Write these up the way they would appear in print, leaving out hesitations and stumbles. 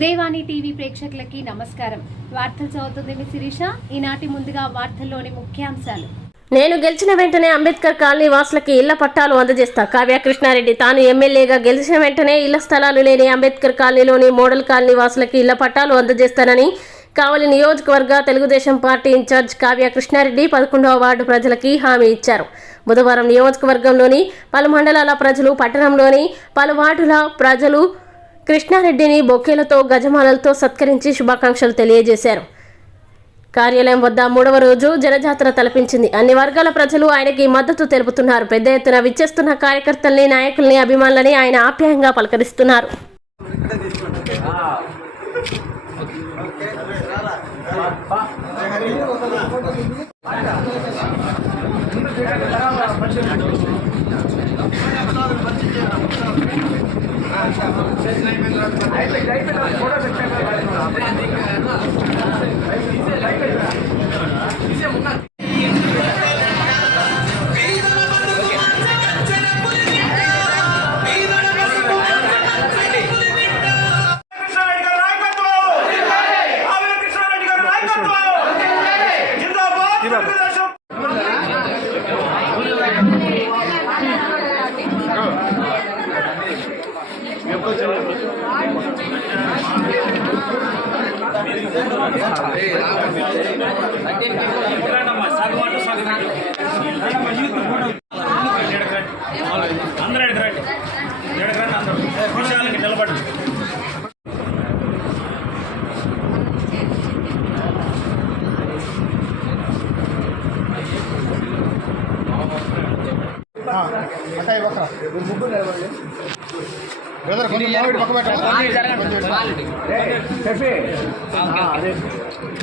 Udayavani TV ప్రేక్షకులకి నమస్కారం. వార్తలు చదువుతుంది శిరీష. ఈనాటి ముందుగా వార్తల్లోని ముఖ్యాంశాలు. నేను గెలిచిన వెంటనే అంబేద్కర్ కాలనీ వాసులకి ఇళ్ల పట్టాలు అందజేస్తా. కావ్య కృష్ణారెడ్డి తాను ఎమ్మెల్యేగా గెలిచిన వెంటనే ఇళ్ల స్థలాలు లేని అంబేద్కర్ కాలనీలోని మోడల్ కాలనీ వాసులకి ఇళ్ల పట్టాలు అందజేస్తానని కావలి నియోజకవర్గ తెలుగుదేశం పార్టీ ఇన్ఛార్జ్ కావ్య కృష్ణారెడ్డి 11వ వార్డు ప్రజలకి హామీ ఇచ్చారు. బుధవారం నియోజకవర్గంలోని పలు మండలాల ప్రజలు, పట్టణంలోని పలు వార్డుల ప్రజలు కృష్ణారెడ్డిని బొకేలతో, గజమాలలతో సత్కరించి శుభాకాంక్షలు తెలియజేశారు. కార్యాలయం వద్ద 3వ రోజు జనజాతర తలపించింది. అన్ని వర్గాల ప్రజలు ఆయనకి మద్దతు తెలుపుతున్నారు. పెద్ద ఎత్తున విచ్చేస్తున్న కార్యకర్తల్ని, నాయకుల్ని, అభిమానులని ఆయన ఆప్యాయంగా పలకరిస్తున్నారు.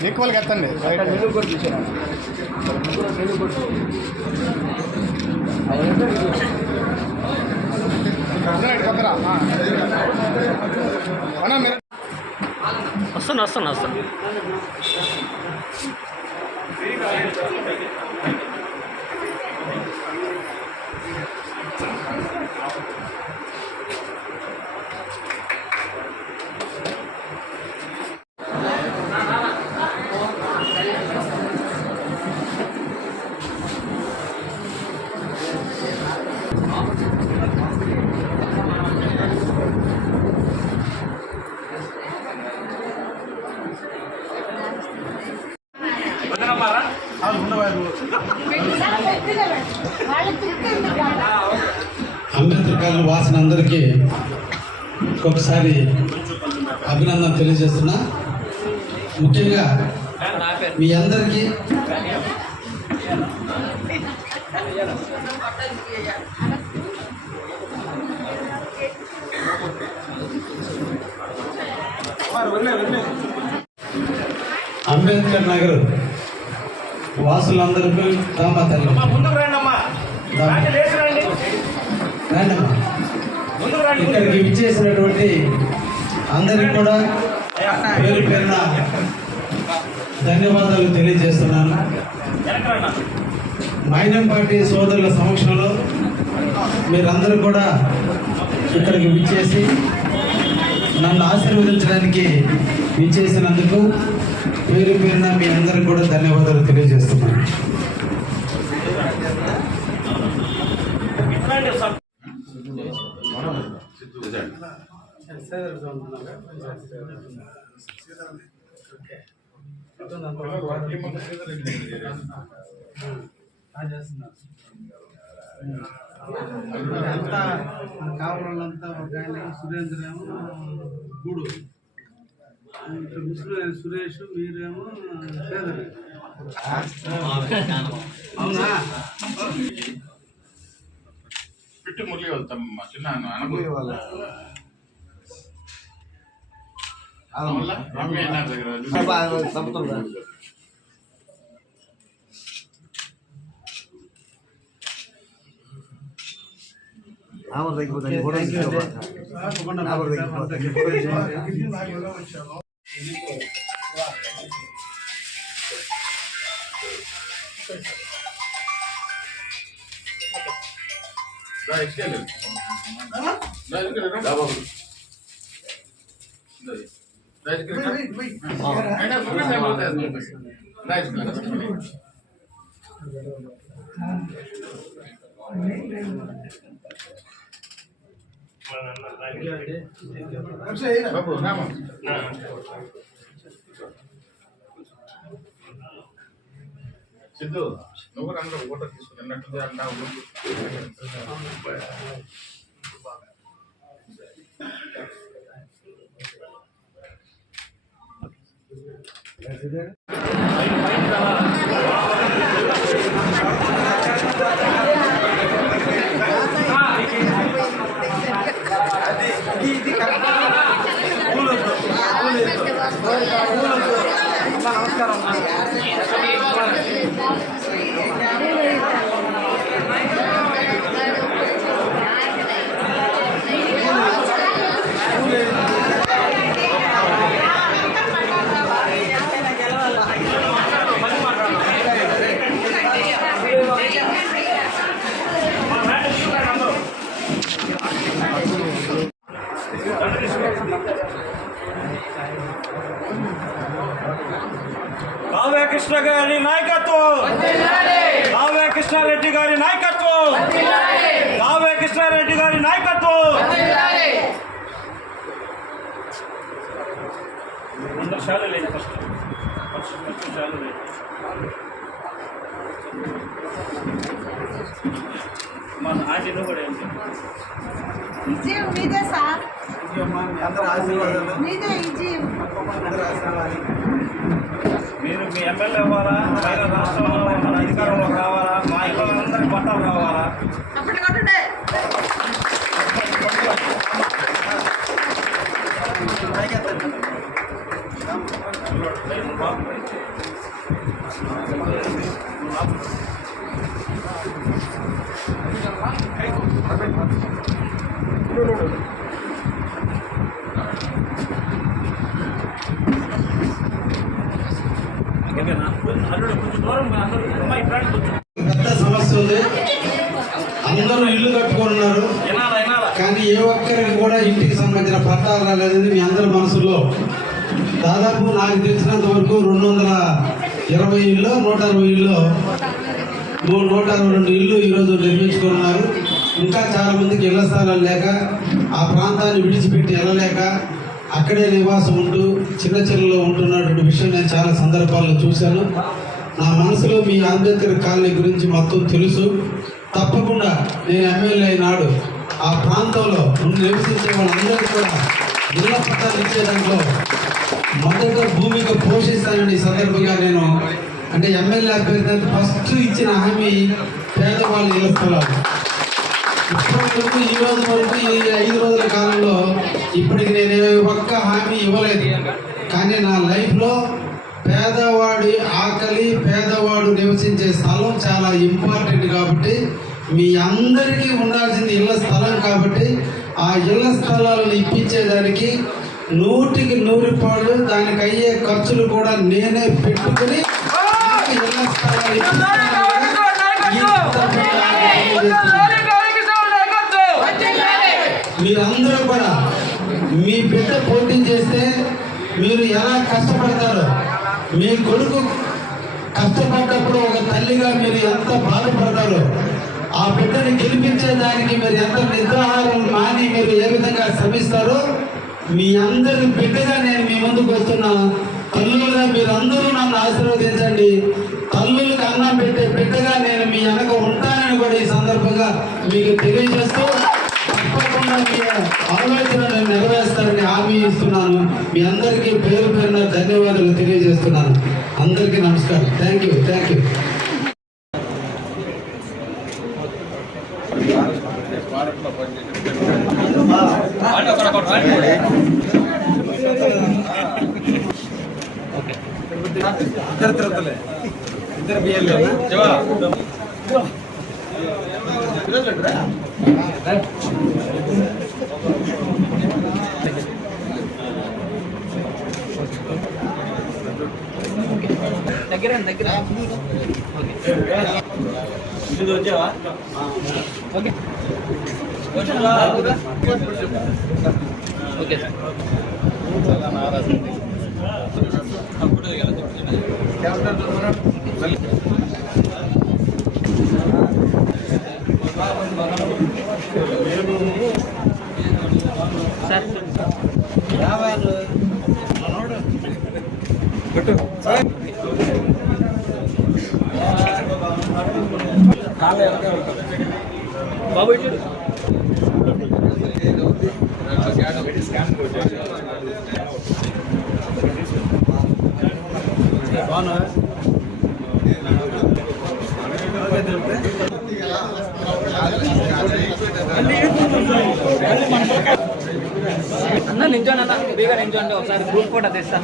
ఈక్వల్గా ఎత్తండి. వస్తాను. అంబేద్కర్ కాలనీ వాసులందరికీ ఒకసారి అభినందన తెలియజేస్తున్నా. ముఖ్యంగా మీ అందరికీ అంబేద్కర్ నగర్ వాసులందరికీ ఇక్కడికి విచ్చేసినటువంటి అందరికి కూడా పేరు పేరున ధన్యవాదాలు తెలియజేస్తున్నాను. మైనం పార్టీ సోదరుల సమక్షంలో మీరందరూ కూడా ఇక్కడికి విచ్చేసి నన్ను ఆశీర్వదించడానికి విచ్చేసినందుకు పేరు పేరున మీ అందరికి కూడా ధన్యవాదాలు తెలియజేస్తున్నాను. అంతా కావాలంతా ఒక ఆయన సురేంద్ర ఏమో గూడు, ముస్లిం సురేష్, మీరేమో పేదలు. అవునా? పిట్టు మురళి వెళ్తాం చిన్న అనుభూతి వాళ్ళ సిద్ధు నువ్వు కూడా అందరూ ఓటర్ తీసుకున్నట్టు అన్నావు. కావ్య కృష్ణ గారి నాయకత్వం, కావ్య కృష్ణారెడ్డి గారి నాయకత్వం, కావ్య కృష్ణారెడ్డి గారి నాయకత్వం. అందరు శాలు లేదు ఫస్ట్ శాలు లేదు. మన ఆంటీలో కూడా ఏంటి మీదే సార్, అందరూ ఆశీర్వాదాలు మీదే ఇజీ. మీరు మీ ఎమ్మెల్యే అవ్వాలా, పైన రాష్ట్రంలో మన అధికారంలో కావాలా, మా ఇళ్ళందరికీ పట్టాలు కావాలా. అప్పటి కొట్టుండే పెద్ద సమస్య ఉంది. అందరూ ఇల్లు కట్టుకున్నారు, కానీ ఏ ఒక్కరికి కూడా ఇంటికి సంబంధించిన పట్టాలు రాలేదని మీ అందరి మనసులో దాదాపు నాకు తెలిసినంత వరకు 220 ఇళ్ళు 160 ఇళ్ళు 162 ఇళ్ళు ఈరోజు నిర్మించుకున్నారు. ఇంకా చాలా మందికి ఇళ్ల స్థలాలు లేక ఆ ప్రాంతాన్ని విడిచిపెట్టి వెళ్ళలేక అక్కడే నివాసం ఉంటూ చిన్న చిన్నలో ఉంటున్నటువంటి విషయం నేను చాలా సందర్భాల్లో చూశాను. నా మనసులో మీ అంబేద్కర్ కాలనీ గురించి మొత్తం తెలుసు. తప్పకుండా నేను ఎమ్మెల్యే అయినాడు ఆ ప్రాంతంలో నివసించే వాళ్ళందరికీ కూడా ఇళ్ల పట్టాలు ఇచ్చే దాంట్లో మొదట భూమిక పోషిస్తానని ఈ సందర్భంగా నేను అంటే ఎమ్మెల్యే అభ్యర్థి ఫస్ట్ ఇచ్చిన హామీ పేదవాళ్ళ ఇళ్ల స్థలాలు. ఇప్పటి వరకు ఈ రోజు వరకు ఈ 5 రోజుల కాలంలో ఇప్పటికి నేను ఒక్క హామీ ఇవ్వలేదు. కానీ నా లైఫ్లో పేదవాడి ఆకలి, పేదవాడు నివసించే స్థలం చాలా ఇంపార్టెంట్ కాబట్టి మీ అందరికీ ఉండాల్సింది ఇళ్ల స్థలం కాబట్టి ఆ ఇళ్ల స్థలాలను ఇప్పించేదానికి 100కి 100 రూపాయలు దానికి అయ్యే ఖర్చులు కూడా నేనే పెట్టుకుని ఇళ్ల స్థలాలు మీరందరూ కూడా మీ బిడ్డ పోటీ చేస్తే మీరు ఎలా కష్టపడతారో, మీ కొడుకు కష్టపడ్డప్పుడు ఒక తల్లిగా మీరు ఎంత బాధపడతారో, ఆ బిడ్డని గెలిపించేదానికి మీరు ఎంత నిద్రాహారం మాని మీరు ఏ విధంగా శ్రమిస్తారో మీ అందరి బిడ్డగా నేను మీ ముందుకు వస్తున్నాను. తల్లులుగా మీరందరూ నన్ను ఆశీర్వదించండి. తల్లులకు అన్నం పెట్టే బిడ్డగా నేను మీ వెనక ఉంటానని కూడా ఈ సందర్భంగా మీకు తెలియజేస్తూ తప్పకుండా మీ ఆలోచనను నెరవేరుస్తారని హామీ ఇస్తున్నాను. మీ అందరికీ పేరు పేరున ధన్యవాదాలు తెలియజేస్తున్నాను. అందరికీ నమస్కారం. Thank you. దగ్గర ఇది వచ్చావా? ఓకే అన్న నించోండి అన్న బీగా నించోండి ఒకసారి గ్రూప్ ఫోటో తెస్తా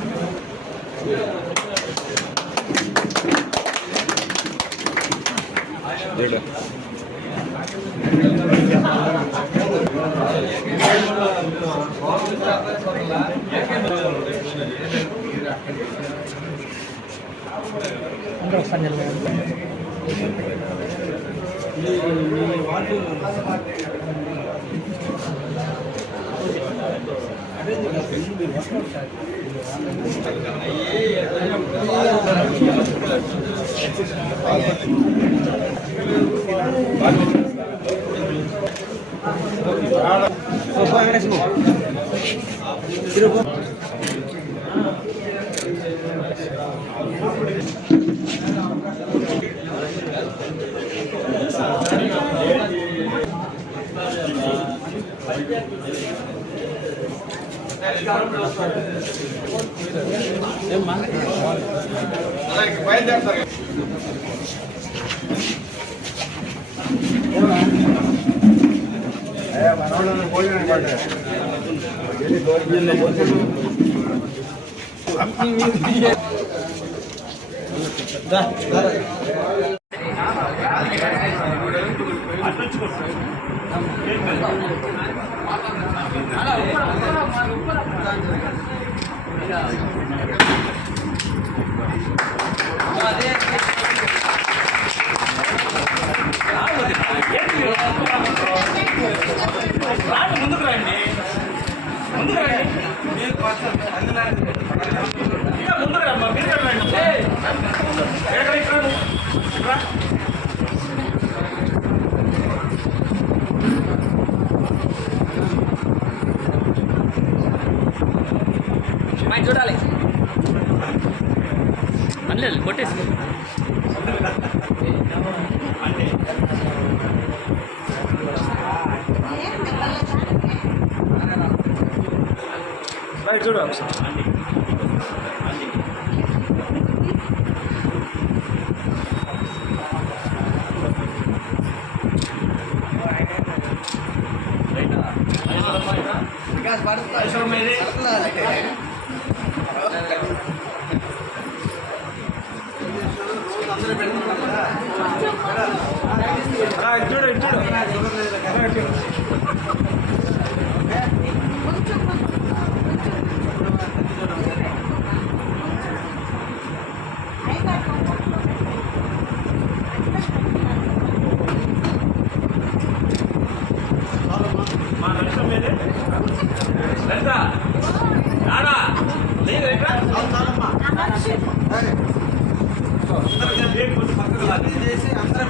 ముందుకు రండి ముందుకు రమ్మా మీరు రండి చూడాలి అనలేదు కొట్టేసి చూడు చేసి అందరూ